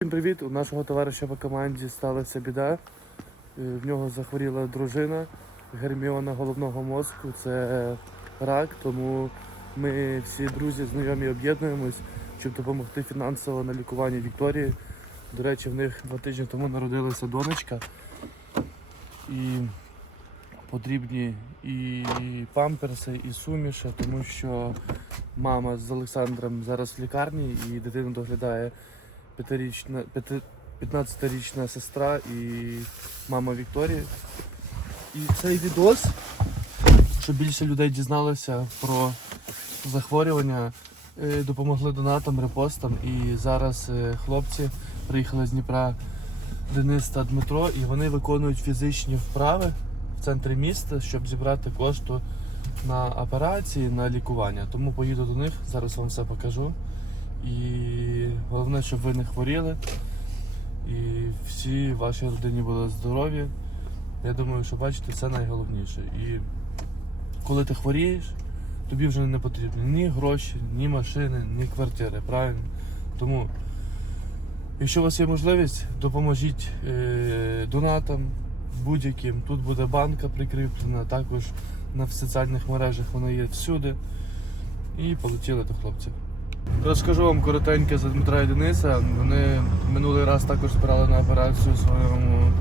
Всім привіт! У нашого товариша по команді сталася біда. Е, В нього захворіла дружина герміона головного мозку. Це рак, тому ми всі друзі, знайомі об'єднуємось, щоб допомогти фінансово на лікуванні Вікторії. До речі, в них два тижні тому народилася донечка. І потрібні і памперси, і суміші, тому що мама з Олександром зараз в лікарні і дитину доглядає п'ятирічна, 15-річна сестра і мама Вікторії. І цей відос, щоб більше людей дізналося про захворювання, е, допомогли донатам, репостам. І зараз е, хлопці приїхали з Дніпра Денис та Дмитро, і вони виконують фізичні вправи в центрі міста, щоб зібрати кошти на операції, на лікування. Тому поїду до них, зараз вам все покажу. І головне, щоб ви не хворіли. І всі ваші родині були здорові. Я думаю, що бачите, це найголовніше. І коли ти хворієш, тобі вже не потрібні ні гроші, ні машини, ні квартири, правильно? Тому, якщо у вас є можливість, допоможіть е, донатам будь-яким. Тут буде банка прикріплена, також на соціальних мережах вона є всюди. І полетіли до хлопців. Розкажу вам коротеньке за Дмитра і Дениса. Вони минулий раз також збирали на операцію своєму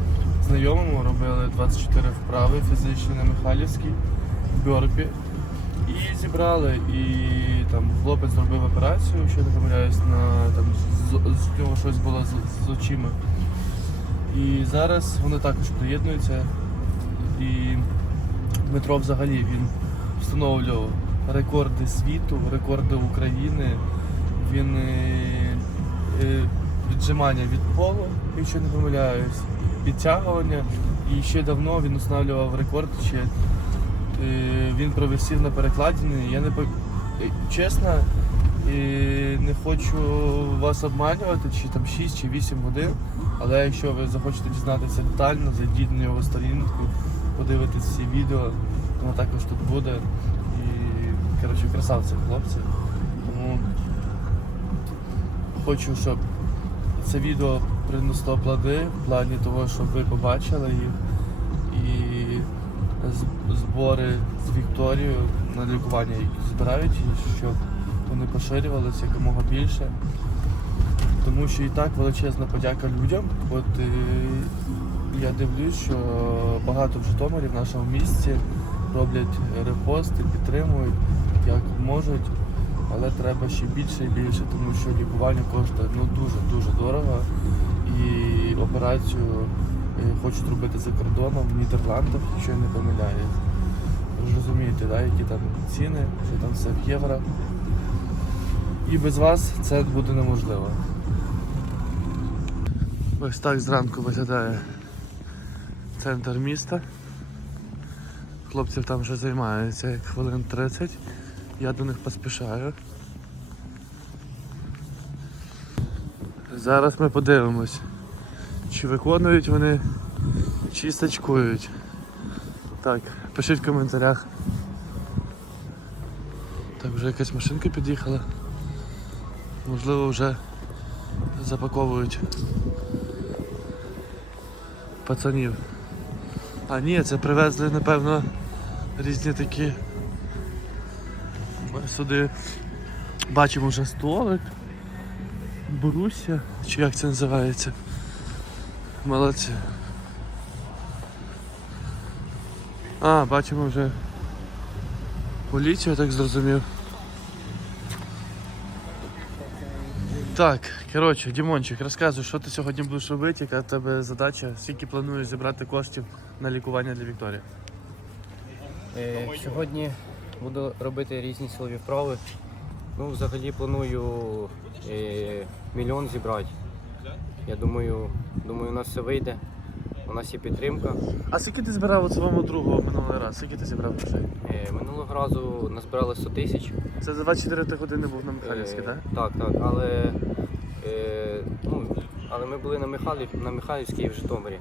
знайомому, робили 24 вправи фізичні на Михайлівській, бьорпі. І зібрали. І там хлопець зробив операцію, якщо не помиляюсь, на там з, з нього щось було з, з очима. І зараз вони також приєднуються. І Дмитро взагалі він встановлював рекорди світу, рекорди України. Він е, е, віджимання від полу, якщо не помиляюсь, підтягування. І ще давно він встановлював рекорд. Ще, е, він провисів на перекладині. Я не чесно, не хочу вас обманювати, чи там 6 чи 8 годин. Але якщо ви захочете дізнатися детально, зайдіть на його сторінку, подивитесь всі відео, воно також тут буде. І коротше, красавці хлопці. Тому хочу, щоб це відео принесло плоди в плані того, щоб ви побачили їх. І збори з Вікторією на лікування, які збирають, і щоб вони поширювалися якомога більше. Тому що і так величезна подяка людям. От е, я дивлюсь, що багато в Житомирі в нашому місті роблять репости, підтримують як можуть, але треба ще більше і більше, тому що лікування коштує ну, дуже-дуже дорого. І операцію е, хочуть робити за кордоном в Нідерландах, якщо я не помиляюсь. Розумієте, да, які там ціни, що там все в євро. І без вас це буде неможливо. Ось так зранку виглядає центр міста. Хлопців там вже займаються як хвилин 30. Я до них поспішаю. Зараз ми подивимось, чи виконують вони, чи стачкують. Так, пишіть в коментарях. Так, вже якась машинка під'їхала. Можливо, вже запаковують пацанів. А ні, це привезли, напевно, різні такі. Сюди бачимо вже столик, Боруся, чи як це називається. Молодці. А, бачимо вже поліцію, так зрозумів. Так, коротше, Дімончик, розказуй, що ти сьогодні будеш робити, яка в тебе задача, скільки плануєш зібрати коштів на лікування для Вікторії? Е, Сьогодні буду робити різні силові вправи. Ну, взагалі планую е, мільйон зібрати. Я думаю, думаю, у нас все вийде. У нас є підтримка. А скільки ти збирав у своєму другу минулий раз? Скільки ти зібрав грошей? Е, минулого разу назбирали 100 тисяч. Це за 24 години був на Михайлівській, Е, так? Так, так. Але, е, ну, але ми були на, Михайлів, на Михайлівській і в Житомирі.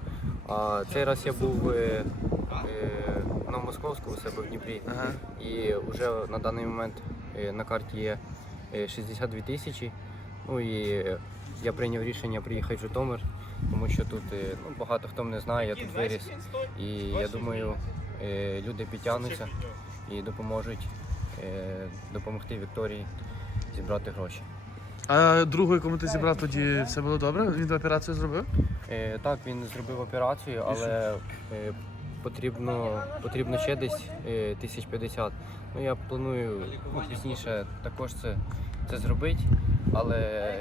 А цей раз я був е, е, на Московську у себе в Дніпрі. Ага. І вже на даний момент е, на карті є е, 62 тисячі. Ну і е, я прийняв рішення приїхати в Житомир, тому що тут е, ну, багато хто мене знає, я тут виріс. І я думаю, е, люди підтягнуться і допоможуть е, допомогти Вікторії зібрати гроші. А другою, кому ти зібрав тоді, все було добре? Він операцію зробив? Е, так, він зробив операцію, але е, потрібно, потрібно ще десь е, 1050. Ну, я планую ну, пізніше також це, це зробити, але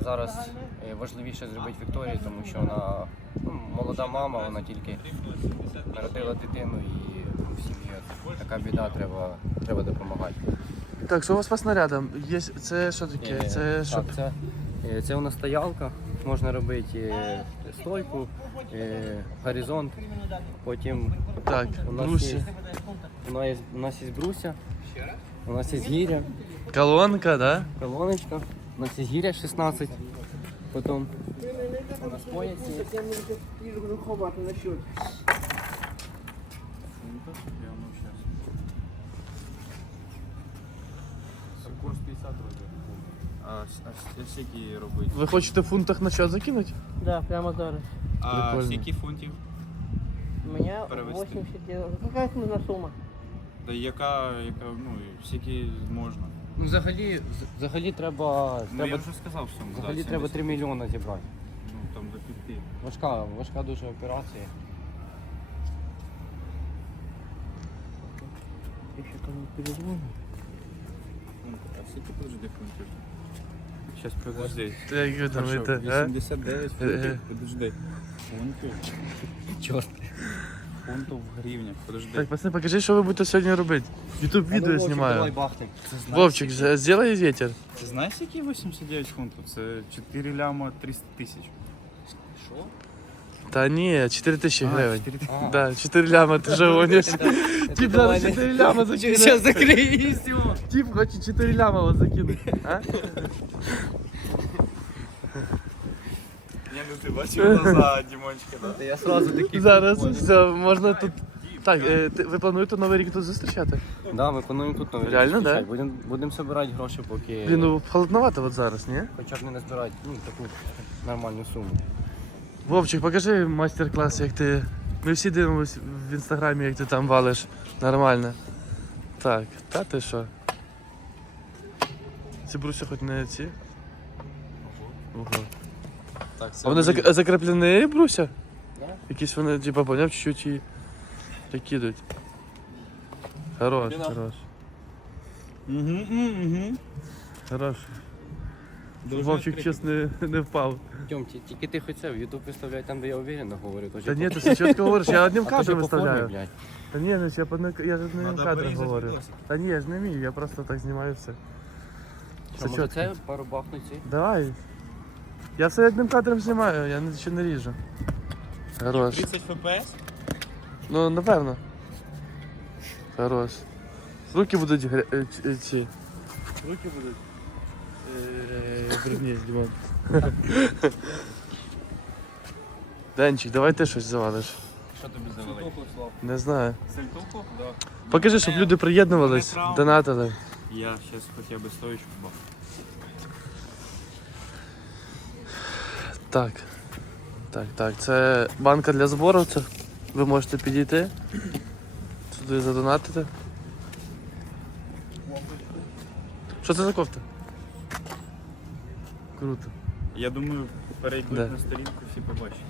зараз е, важливіше зробити Вікторії, тому що вона ну, молода мама, вона тільки народила дитину і ну, в сім'ї така біда, треба, треба допомагати. Так, що у вас по снарядам? Є... Це що таке? Е, Це щоб. Це, е, це у нас стоялка. Можна робити е, стойку, е, горизонт. Потім Так, у нас брусі. є, у нас є, у нас є бруся, у нас є гіря, Колонка, да? колоночка, у нас є гіря 16. Потім у нас пояс є. Курс 50 вроде. А, с- а с- а скільки робити? Ви хочете в фунтах на счет закинути? Да, прямо зараз. А Прикольно. скільки фунтів? У меня Провести. 80 евро. Какая нужна сумма? Да яка, яка, ну, скільки можна? Ну, взагалі, взагалі треба, Ну, я треба, вже сказав, що да, взагалі треба 3 70. мільйони зібрати. Ну, там до п'яти. Важка, важка дуже операція. Я еще кому перезвоню. А скільки подожди фунтів? Щас Подожди. Як ви думаєте, а? 89 Е, е. фунтів, подожди. Фунтів? Чорт. Фунтів в гривнях, подожди. Так, пацани, покажи, що ви будете сьогодні робити. Ютуб відео Давай знімаю. бахнем. Це знаєш, Вовчик, з- зробай ветер. Ти знаєш, які 89 фунтів? Це 4 ляма 300 тисяч. Що? Та ні, 4 тисячі гривень. 4 А. Да, 4 ляма, ти же гониш. Тип зараз 4 ляма Зараз закине. закриє і все. Тип хоче 4 ляма от закинути. А? Я ну ти бачив глаза Дімончика, да? Я сразу такий. Зараз все, можна тут. Так, е, ти- ви плануєте новий рік тут зустрічати? Да, ми плануємо тут новий Реально, рік да? зустрічати. Будемо будемо збирати гроші, поки Блін, ну холодновато от зараз, ні? хоча б не назбирати ну, таку нормальну суму. Вовчик, покажи майстер-клас, як ти. Ми всі дивимось в інстаграмі, як ти там валиш. Нормально. Так, та ти що? Ці бруся хоч не ці. Ого. Так, це А вони зак- закріплені бруся? Да. Якісь вони, типа, поняв, чуть-чуть і йдуть. Хорош, хорош. Угу, угу. Хорош. Вовчик чесно не, не впав. Тьом, ті- тільки ти хоч це в YouTube виставляй там, де я уверенно говорю. то Та ж ні, по- ти все чітко говориш, я одним а то ж кадром по формі, виставляю. блядь. Та ні, ну я, по одним- я ж одним Надо кадром говорю. відосики. Та ні, я ж не вмію, я просто так знімаю все. Що, Це може чітко. це пару бахнуть ці? Давай. Я все одним кадром знімаю, я нічого не ріжу. Хорош. 30 FPS? Ну, напевно. Хорош. Руки будуть гря... е, ч- е, ці. Руки будуть. Е, Брудні, Дімон. Денчик, давай ти щось завалиш. Що тобі завели? Не знаю. Сальтуху? Да. Покажи, щоб люди приєднувались, донатили. Я зараз хоча б стоючу бах. Так. Так, так. Це банка для збору. Ви можете підійти. Сюди задонатити. Що це за кофта? Круто. Я думаю, перейдуть Да. на сторінку, всі побачать.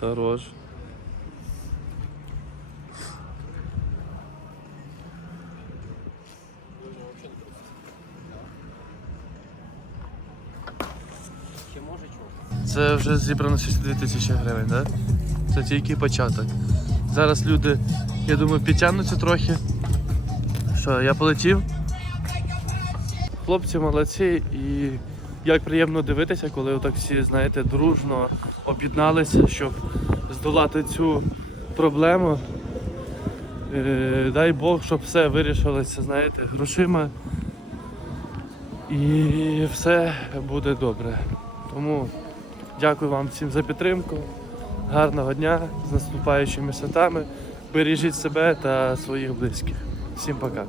Хорош. Це вже зібрано 62 тисячі гривень, так? Да? Це тільки початок. Зараз люди, я думаю, підтягнуться трохи. Що, я полетів? Хлопці молодці і як приємно дивитися, коли отак всі, знаєте, дружно об'єдналися, щоб здолати цю проблему. Е, дай Бог, щоб все вирішилося, знаєте, грошима. І все буде добре. Тому дякую вам всім за підтримку. Гарного дня з наступаючими святами. Бережіть себе та своїх близьких. Всім пока.